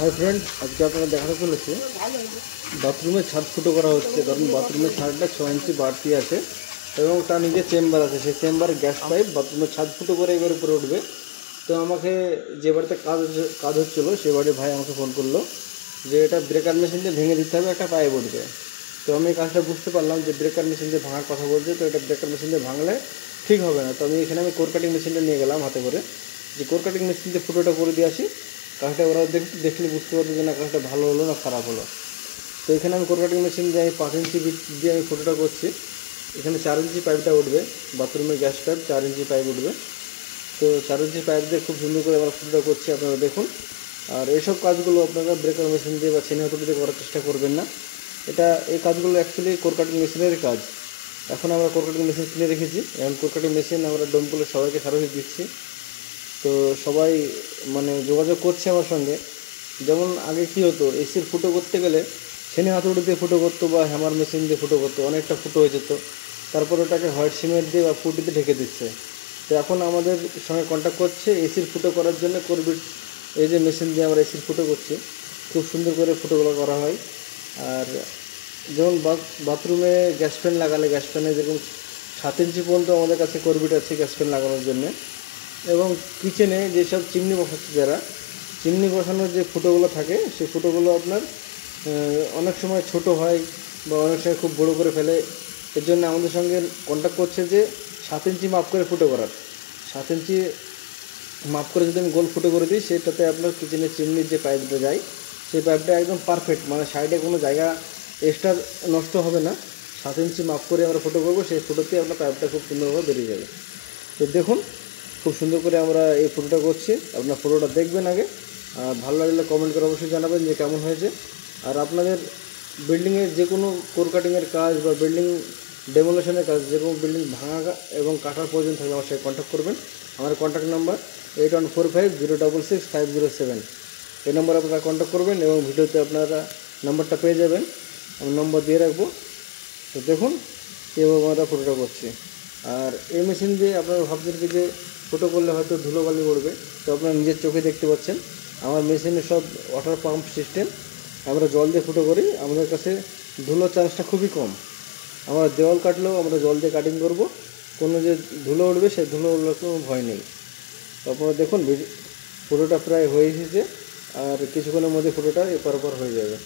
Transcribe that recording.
Hi friend, आज के আপনারা দেখাতে চলেছে বাথরুমে ছাদ ফুটো করা হচ্ছে। কারণ বাথরুমের ছাদটা 6 ইঞ্চি বাড়তি আছে এবং তার নিজের চেম্বার আছে। সেই চেম্বারে গ্যাস পাইপ বাথরুমের ছাদ ফুটো করে এবার উপরে উঠবে। তো আমাকে যে বাড়িতে কাজ হচ্ছিল সেই বাড়ির ভাই আমাকে ফোন করলো যে এটা ব্রেকার মেশিন দিয়ে ভেঙে দিতে হবে, একটা পাইপ উঠবে। তো আমি কাজটা বুঝতে পারলাম যে ব্রেকার মেশিন দিয়ে ভাঙার কথা বলছে, তো এটা ব্রেকার মেশিন দিয়ে ভাঙলে ঠিক হবে না। তো আমি এখানে কোর কাটিং মেশিনটা নিয়ে গেলাম হাতে করে, যে কোর কাটিং মেশিন দিয়ে ফুটোটা করে দিয়ে আসি। কাজটা ওরা দেখলে বুঝতে পারবে যে না কাজটা ভালো হলো না খারাপ হলো। তো এখানে আমি কোর কাটিং মেশিন দিয়ে আমি 5 ইঞ্চি বিট দিয়ে আমি ফুটোটা করছি। এখানে 4 ইঞ্চি পাইপটা উঠবে, বাথরুমের গ্যাস পাইপ 4 ইঞ্চি পাইপ উঠবে। তো 4 ইঞ্চি পাইপ দিয়ে খুব সুন্দর করে আমরা ফুটোটা করছি, আপনারা দেখুন। আর এইসব কাজগুলো আপনারা ব্রেকার মেশিন দিয়ে বা ছেনে হাতুড়ি দিয়ে করার চেষ্টা করবেন না। এই কাজগুলো অ্যাকচুয়ালি কোর কাটিং মেশিনের কাজ। এখন আমরা কোর কাটিং মেশিন কিনে রেখেছি, এখন কোর কাটিং মেশিন আমরা ডোমকলের সবাইকে সার্ভিস দিচ্ছি। তো সবাই মানে যোগাযোগ করছে আমার সঙ্গে। যেমন আগে কী হতো, এসির ফুটো করতে গেলে ছেনে হাতুড়ি দিয়ে ফুটো করতো বা হ্যামার মেশিন দিয়ে ফুটো করতো, অনেকটা ফুটো হয়ে যেত। তারপর ওটাকে হোয়াইট সিমেন্ট দিয়ে বা ফুটিতে ঢেকে দিচ্ছে। তো এখন আমাদের সঙ্গে কন্ট্যাক্ট করছে এসির ফুটো করার জন্য করবিট, এই যে মেশিন দিয়ে আমরা এসির ফুটো করছি, খুব সুন্দর করে ফুটোগুলো করা হয়। আর যেমন বাথরুমে গ্যাস ফ্যান লাগালে গ্যাস ফ্যানে যেরকম 7 ইঞ্চি পর্যন্ত আমাদের কাছে করবিট আছে গ্যাস ফ্যান লাগানোর জন্য। এবং কিচেনে যেসব চিমনি বসাচ্ছে, যারা চিমনি বসানোর যে ফুটোগুলো থাকে সেই ফুটোগুলো আপনার অনেক সময় ছোট হয় বা অনেক সময় খুব বড় করে ফেলে। এর জন্য আমাদের সঙ্গে কন্ট্যাক্ট করছে যে 7 ইঞ্চি মাপ করে ফুটো করার। 7 ইঞ্চি মাপ করে যদি আমি গোল ফুটো করে দিই, সেটাতে আপনার কিচেনের চিমনির যে পাইপটা যায় সেই পাইপটা একদম পারফেক্ট, মানে সাইডে কোনো জায়গা এক্সট্রা নষ্ট হবে না। 7 ইঞ্চি মাপ করে আমরা ফুটো করবো, সেই ফুটোতেই আপনার পাইপটা খুব সুন্দরভাবে বেরিয়ে যাবে। তো দেখুন, খুব সুন্দর করে আমরা এই ফটোটা করছি। আপনার ফটোটা দেখবেন আগে, আর ভালো লাগলে কমেন্ট করে অবশ্যই জানাবেন যে কেমন হয়েছে। আর আপনাদের বিল্ডিংয়ের যে কোনো কোর কাটিংয়ের কাজ বা বিল্ডিং ডেমোলেশনের কাজ, যে কোনো বিল্ডিং ভাঙা এবং কাটার প্রয়োজন থাকলে আমার সাথে কন্ট্যাক্ট করবেন। আমার কন্ট্যাক্ট নাম্বার 8145066507। এই নম্বরে আপনারা কন্ট্যাক্ট করবেন এবং ভিডিওতে আপনারা নাম্বারটা পেয়ে যাবেন, আমি নম্বর দিয়ে রাখবো। তো দেখুন কীভাবে আমরা ফটোটা করছি। আর এই মেশিন দিয়ে আপনারা ভাবছেন কি যে ফুটো করলে হয়তো ধুলোবালি পড়বে, তো আপনারা নিজের চোখে দেখতে পাচ্ছেন আমার মেশিনে সব ওয়াটার পাম্প সিস্টেম। আমরা জল দিয়ে ফুটো করি, আমাদের কাছে ধুলোর চান্সটা খুবই কম। আমরা দেওয়াল কাটলেও আমরা জল দিয়ে কাটিং করব, কোনো যে ধুলো উঠবে সেই ধুলো উঠলে কোনো ভয় নেই। তো আপনারা দেখুন ফটোটা প্রায় হয়ে এসেছে, আর কিছুক্ষণের মধ্যে ফটোটা এপার ওপার হয়ে যাবে।